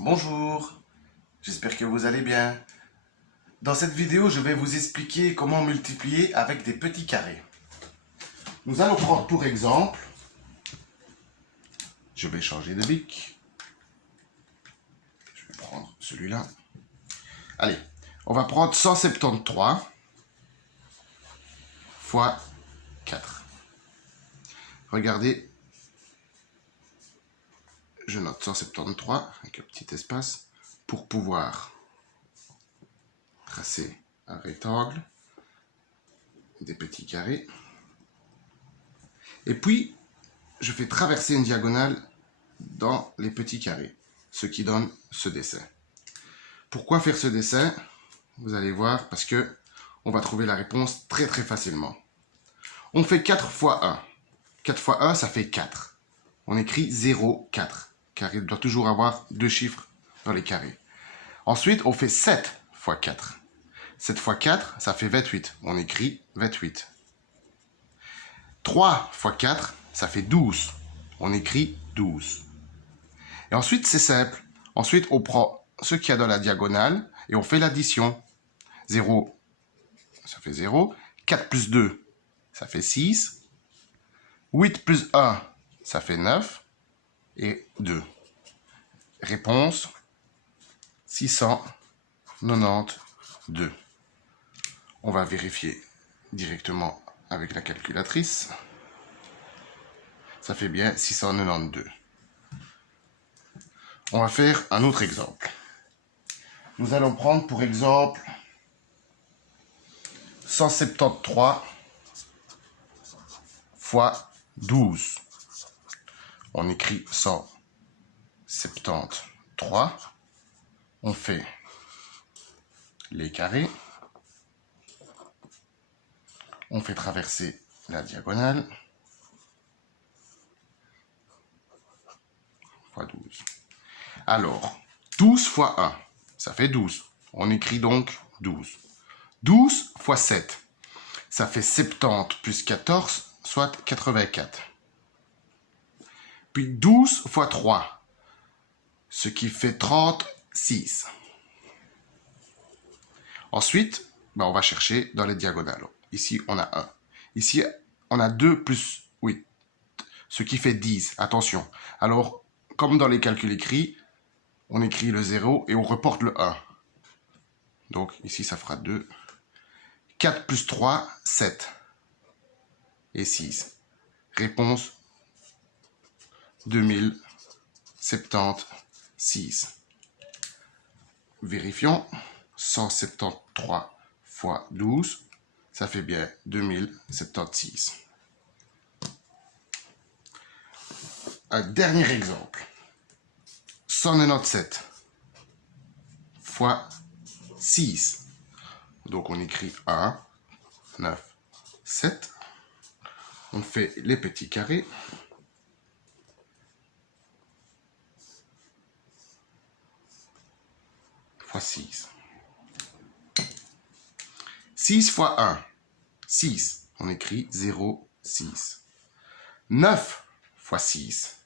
Bonjour, j'espère que vous allez bien. Dans cette vidéo, je vais vous expliquer comment multiplier avec des petits carrés. Nous allons prendre pour exemple, je vais changer de bic. Je vais prendre celui-là. Allez, on va prendre 173 fois 4. Regardez, je note 173 avec un petit espace pour pouvoir tracer un rectangle, des petits carrés. Et puis, je fais traverser une diagonale dans les petits carrés, ce qui donne ce dessin. Pourquoi faire ce dessin? Vous allez voir, parce que on va trouver la réponse très facilement. On fait 4 fois 1. 4 fois 1, ça fait 4. On écrit 0, 4, car il doit toujours avoir deux chiffres dans les carrés. Ensuite, on fait 7 fois 4. 7 fois 4, ça fait 28. On écrit 28. 3 fois 4, ça fait 12. On écrit 12. Et ensuite, c'est simple. Ensuite, on prend ce qu'il y a dans la diagonale et on fait l'addition. 0, ça fait 0. 4 plus 2, ça fait 6. 8 plus 1, ça fait 9. Et 2. Réponse 692. On va vérifier directement avec la calculatrice. Ça fait bien 692. On va faire un autre exemple. Nous allons prendre pour exemple 173 fois 12. On écrit 173. On fait les carrés. On fait traverser la diagonale. Fois 12. Alors, 12 fois 1, ça fait 12. On écrit donc 12. 12 fois 7, ça fait 70 plus 14, soit 84. Puis 12 fois 3, ce qui fait 36. Ensuite, on va chercher dans les diagonales. Ici, on a 1. Ici, on a 2 plus 8, ce qui fait 10. Attention. Alors, comme dans les calculs écrits, on écrit le 0 et on reporte le 1. Donc, ici, ça fera 2. 4 plus 3, 7. Et 6. Réponse 2076. Vérifions. 173 fois 12, ça fait bien 2076. Un dernier exemple. 197 fois 6. Donc on écrit 1, 9, 7. On fait les petits carrés. Fois 6. 6 fois 1, 6. On écrit 0, 6. 9 fois 6.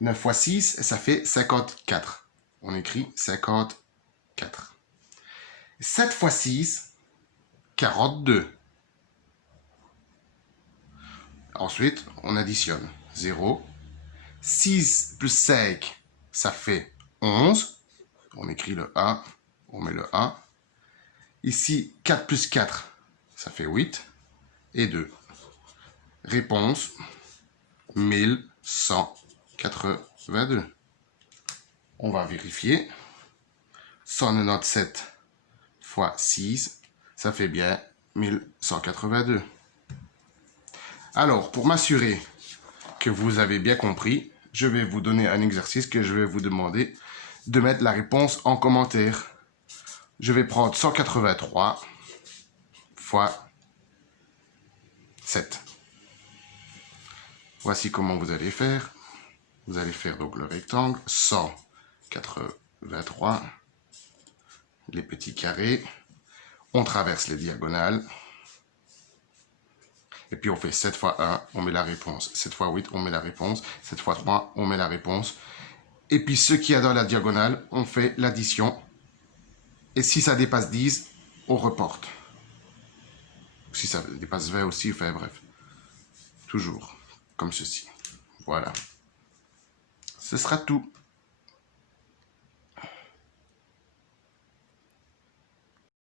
9 fois 6, ça fait 54. On écrit 54. 7 fois 6, 42. Ensuite, on additionne. 0. 6 plus 5, ça fait 11. On écrit le 1. On met le 1. Ici, 4 plus 4, ça fait 8. Et 2. Réponse 1182. On va vérifier. 197 fois 6, ça fait bien 1182. Alors, pour m'assurer que vous avez bien compris, je vais vous donner un exercice que je vais vous demander de mettre la réponse en commentaire. Je vais prendre 183 fois 7. Voici comment vous allez faire. Vous allez faire donc le rectangle, 183, les petits carrés, on traverse les diagonales, et puis on fait 7 fois 1, on met la réponse, 7 fois 8, on met la réponse, 7 fois 3, on met la réponse, Et puis ce qu'il y a dans la diagonale, on fait l'addition. Et si ça dépasse 10, on reporte. Si ça dépasse 20 aussi, enfin bref. Toujours comme ceci. Voilà. Ce sera tout.